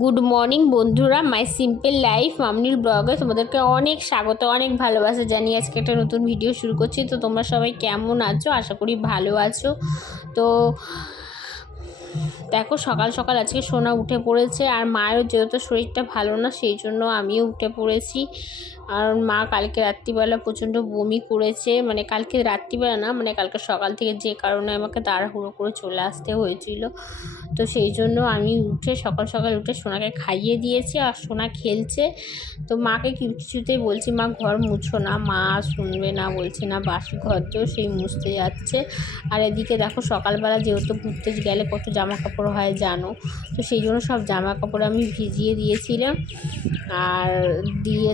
Good morning বন্ধুরা, মাই simple life মামনির ব্লগে তোমাদেরকে অনেক স্বাগত, অনেক ভালোবাসা জানিয়ে আজকে একটা নতুন ভিডিও শুরু করছি। তো তোমরা সবাই কেমন আছো? আশা করি ভালো আছো। তো দেখো, সকাল সকাল আজকে সোনা উঠে পড়েছে, আর মায়েরও যেহেতু শরীরটা ভালো না, সেই জন্য আমিও উঠে পড়েছি। আর মা কালকে রাত্রিবেলা প্রচণ্ড বমি করেছে, মানে কালকে রাত্রিবেলা না, মানে কালকে সকাল থেকে, যে কারণে আমাকে তাড়াহুড়ো করে চলে আসতে হয়েছিল। তো সেই জন্য আমি উঠে সকাল সকাল উঠে সোনাকে খাইয়ে দিয়েছি, আর সোনা খেলছে। তো মাকে কিছুতেই বলছি, মা ঘর মুছো না, মা শুনবে না, বলছে না বাসি ঘর তো সেই মুছতে যাচ্ছে। আর এদিকে দেখো, সকালবেলা যেহেতু ঘুরতে গেলে কত জামা কাপড় হয় জানো, তো সেই জন্য সব জামা কাপড় আমি ভিজিয়ে দিয়েছিলাম, আর দিয়ে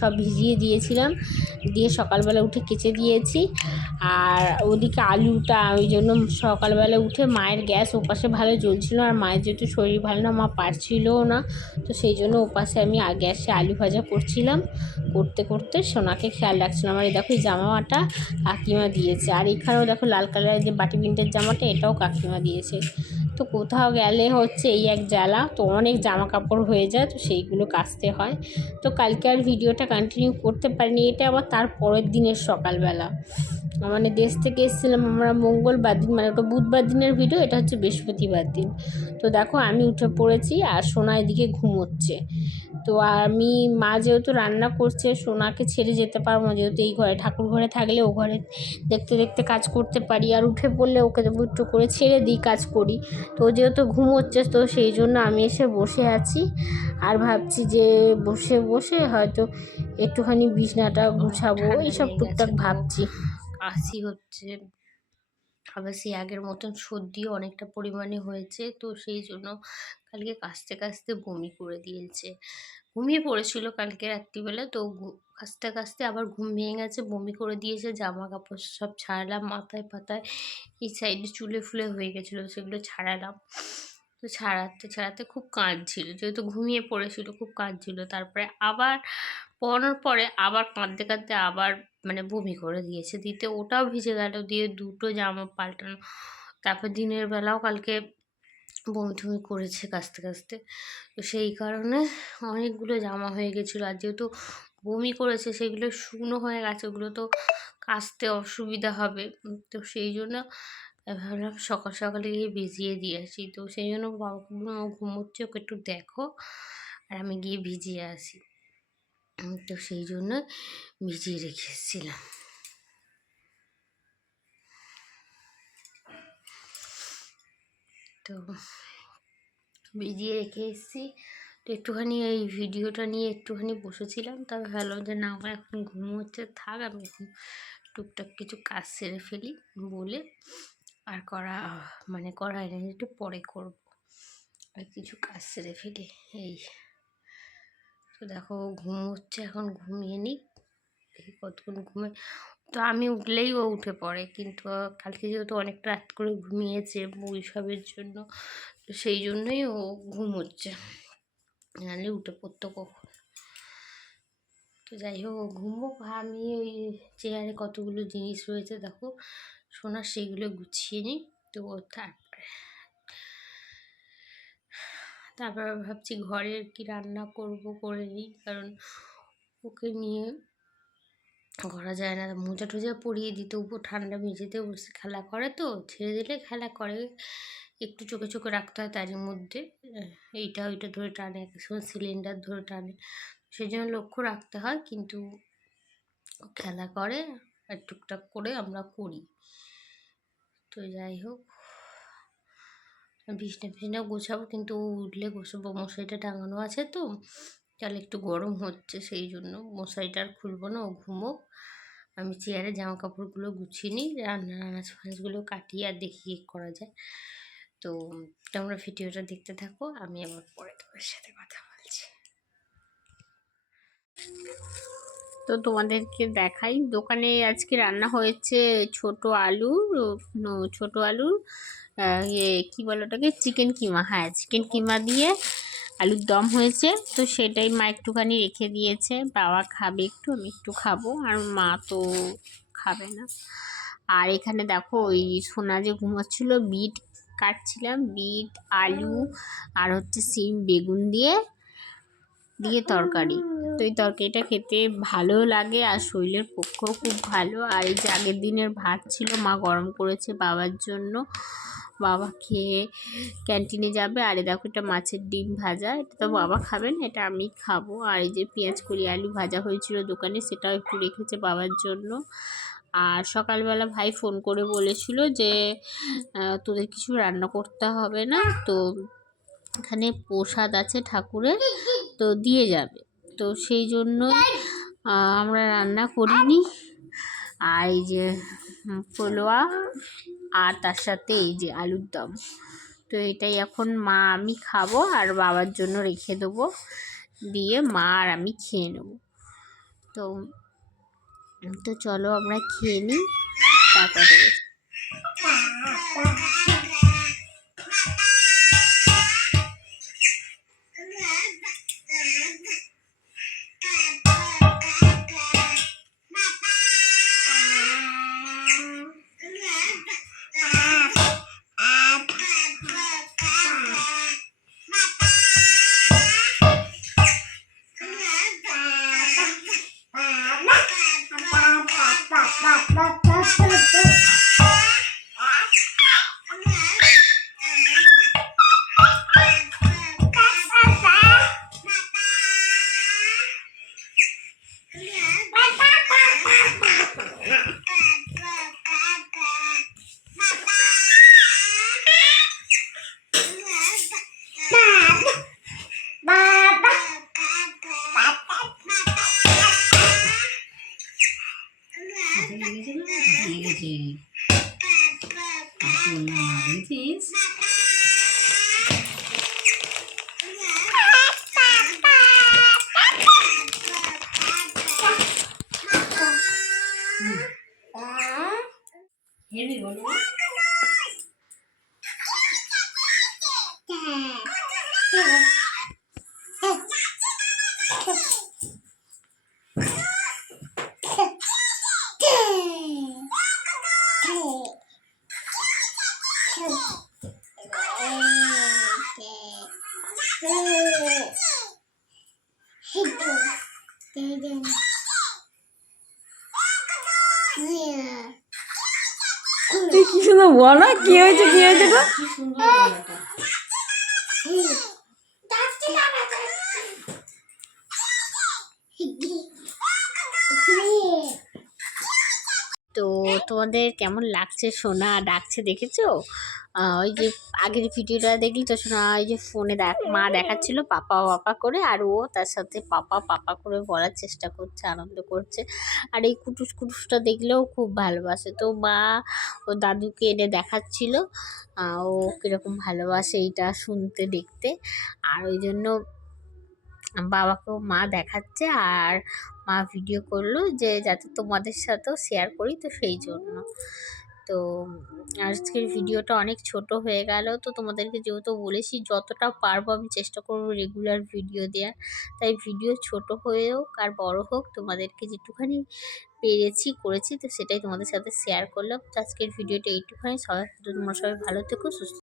সব ভিজিয়ে দিয়েছিলাম, দিয়ে সকালবেলা উঠে কেচে দিয়েছি। আর ওদিকে আলুটা, ওই জন্য সকালবেলা উঠে মায়ের গ্যাস ওপাশে ভালো জ্বলছিল, আর মায়ের যেহেতু শরীর ভালো না, মা পারছিলও না, তো সেই জন্য ওপাশে আমি গ্যাসে আলু ভাজা করছিলাম। করতে করতে সোনাকে খেয়াল রাখছিলাম। আর এই দেখো, এই জামাটা কাকিমা দিয়েছে, আর এখানেও দেখো লাল কালারের যে বাটি প্রিন্টের জামাটা, এটাও কাকিমা দিয়েছে। তো কোথাও গেলে হচ্ছে এই এক জ্বালা, তো অনেক জামা কাপড় হয়ে যায়, তো সেইগুলো কাচতে হয়। তো কালকে আর ভিডিওটা কন্টিনিউ করতে পারিনি, এটা আবার তার পরের দিনের সকালবেলা। মানে দেশ থেকে এসেছিলাম আমরা মঙ্গলবার দিন, মানে ওটা বুধবার দিনের ভিডিও, এটা হচ্ছে বৃহস্পতিবার দিন। তো দেখো, আমি উঠে পড়েছি, আর সোনা এদিকে ঘুমোচ্ছে। তো আমি, মা যেহেতু রান্না করছে, সোনাকে ছেড়ে যেতে পারবো না, যেহেতু এই ঘরে, ঠাকুর ঘরে থাকলে ও ঘরে দেখতে দেখতে কাজ করতে পারি, আর উঠে পড়লে ওকে একটু করে ছেড়ে দিই, কাজ করি। তো যেহেতু ঘুমোচ্ছে, তো সেই জন্য আমি এসে বসে আছি, আর ভাবছি যে বসে বসে হয়তো একটুখানি বিছনাটা গুছাবো, এইসব টুকটাক ভাবছি। কাশি হচ্ছে, আবার সেই আগের মতন সর্দিও অনেকটা পরিমাণে হয়েছে, তো সেই জন্য কালকে কাশতে কাশতে বমি করে দিয়েছে। ঘুমিয়ে পড়েছিল কালকে রাত্রিবেলা, তো কাশতে কাশতে আবার ঘুম ভেঙে গেছে, বমি করে দিয়েছে। জামা কাপড় সব ছাড়ালাম, মাথায় পাতায় এই সাইডে চুলে ফুলে হয়ে গেছিলো, সেগুলো ছাড়ালাম। তো ছাড়াতে ছাড়াতে খুব কাঁদছিল, যেহেতু ঘুমিয়ে পড়েছিল, খুব কাঁদছিল। তারপরে আবার পড়ানোর পরে আবার কাঁদতে কাঁদতে আবার মানে বমি করে দিয়েছে, দিতে ওটাও ভিজে গেল, দিয়ে দুটো জামা পাল্টানো। তারপর দিনের বেলাও কালকে বমি টমি করেছে কাচতে কাচতে, তো সেই কারণে অনেকগুলো জামা হয়ে গেছিলো। আর যেহেতু বমি করেছে, সেগুলো শুকনো হয়ে গেছে, ওগুলো তো কাচতে অসুবিধা হবে, তো সেই জন্য ভাবলাম সকাল সকালে গিয়ে ভিজিয়ে দিয়ে আসি। তো সেই জন্য বাবাকে ঘুমোচ্ছে, ওকে একটু দেখো, আর আমি গিয়ে ভিজিয়ে আসি। তো সেই জন্য ভিজিয়ে রেখে এসেছিলাম। তো ভিজিয়ে রেখে এসেছি, তো একটুখানি এই ভিডিওটা নিয়ে একটুখানি বসেছিলাম, তবে ভালো যে না, আমার এখন ঘুমোচ্ছে, থাক, আমি এখন টুকটাক কিছু কাজ সেরে ফেলি বলে, আর করা হয় না, একটু পরে করব, আর কিছু কাজ সেরে ফেলি এই। তো দেখো, ঘুমোচ্ছে, এখন ঘুমিয়ে নিই, দেখি কতক্ষণ ঘুমে। তো আমি উঠলেই ও উঠে পড়ে, কিন্তু কালকে যেহেতু অনেকটা রাত করে ঘুমিয়েছে ওইসবের জন্য, তো সেই জন্যই ও ঘুমোচ্ছে, নাহলে উঠে পড়তো কখন। তো যাই হোক, ঘুমোক, আমি ওই চেয়ারে কতগুলো জিনিস রয়েছে দেখো সোনার, সেইগুলো গুছিয়ে নিই। তো তারপর ভাবছি ঘরের কি রান্না করব, করে নিই, কারণ ওকে নিয়ে করা যায় না। মোজা টোজা পরিয়ে দিতে, উপর ঠান্ডা মেঝেতে বসে খেলা করে, তো ছেড়ে দিলে খেলা করে, একটু চোখে চোখে রাখতে হয়, তারই মধ্যে এইটা ওইটা ধরে টানে, এক সময় সিলিন্ডার ধরে টানে, সেই জন্য লক্ষ্য রাখতে হয়। কিন্তু খেলা করে, আর টুকটাক করে আমরা করি। তো যাই হোক, বিছনা গোছাবো, কিন্তু উঠলে গোছাবো, মশারিটা টাঙানো আছে, তো তাহলে একটু গরম হচ্ছে, সেই জন্য মশারিটা আর খুলবো না, ও ঘুমোক, আমি চেয়ারে জামা কাপড়গুলো গুছিয়ে নিই, আনাজ ফানাজগুলো কাটিয়ে, আর দেখি কী করা যায়। তো তোমরা ভিডিওটা দেখতে থাকো, আমি আবার পরে তোমার সাথে কথা বলছি। তো তোমাদেরকে দেখাই, দোকানে আজকে রান্না হয়েছে ছোট আলুর কী বলো ওটাকে, চিকেন কিমা। হ্যাঁ, চিকেন কিমা দিয়ে আলুর দম হয়েছে, তো সেটাই মা একটুখানি রেখে দিয়েছে, বাবা খাবে একটু, আমি একটু খাবো, আর মা তো খাবে না। আর এখানে দেখো, ওই সোনা যে ঘুমোচ্ছিল, বিট কাটছিলাম বিট, আলু আর হচ্ছে সিম বেগুন দিয়ে তরকারি। তো এই তরকারিটা খেতে ভালো লাগে আর শরীরের পক্ষেও খুব ভালো। আর এই যে আগের দিনের ভাত ছিল, মা গরম করেছে বাবার জন্য, বাবা খেয়ে ক্যান্টিনে যাবে। আর এই দেখো এটা মাছের ডিম ভাজা, এটা তো বাবা খাবে না, এটা আমি খাবো। আর এই যে পেঁয়াজ কলি আলু ভাজা হয়েছিল দোকানে, সেটাও একটু রেখেছে বাবার জন্য। আর সকালবেলা ভাই ফোন করে বলেছিল যে তোদের কিছু রান্না করতে হবে না, তো এখানে প্রসাদ আছে ঠাকুরের, তো দিয়ে যাবে। তো সেই জন্যই আমরা রান্না করিনি। আর এই যে পোলোয়া আর তার সাথে এই যে আলুর দম, তো এটাই এখন মা আমি খাবো আর বাবার জন্য রেখে দেবো, দিয়ে মা আর আমি খেয়ে নেব। তো তো চলো আমরা খেয়ে নিই, তারপরে কি সুন্দর বলো, কি হয়েছে কি হয়েছে গো? কি সুন্দর বলাটা। তো তোমাদের কেমন লাগছে? সোনা ডাকছে দেখেছো? ওই যে আগের ভিডিওটা দেখলি তো, সোনা ওই যে ফোনে মা দেখাচ্ছিল পাপা পাপা করে, আর ও তার সাথে পাপা পাপা করে বলার চেষ্টা করছে, আনন্দ করছে। আর এই কুটুস কুটুসটা দেখলেও খুব ভালোবাসে। তো মা ও দাদুকে এনে দেখাচ্ছিল ও কীরকম ভালোবাসে এইটা শুনতে দেখতে, আর ওই জন্য বাবাকেও মা দেখাচ্ছে। আর মা ভিডিও করলো যে যাতে তোমাদের সাথেও শেয়ার করি, তো সেই জন্য। তো আজকের ভিডিওটা অনেক ছোট হয়ে গেল। তো তোমাদেরকে যেহেতু বলেছি যতটা পারবো আমি চেষ্টা করবো রেগুলার ভিডিও দেওয়ার, তাই ভিডিও ছোট হয়ে হোক আর বড় হোক তোমাদেরকে যেটুখানি পেরেছি করেছি, তো সেটাই তোমাদের সাথে শেয়ার করলাম। তো আজকের ভিডিওটা এইটুখানি। তোমরা সবাই ভালো থেকো, সুস্থ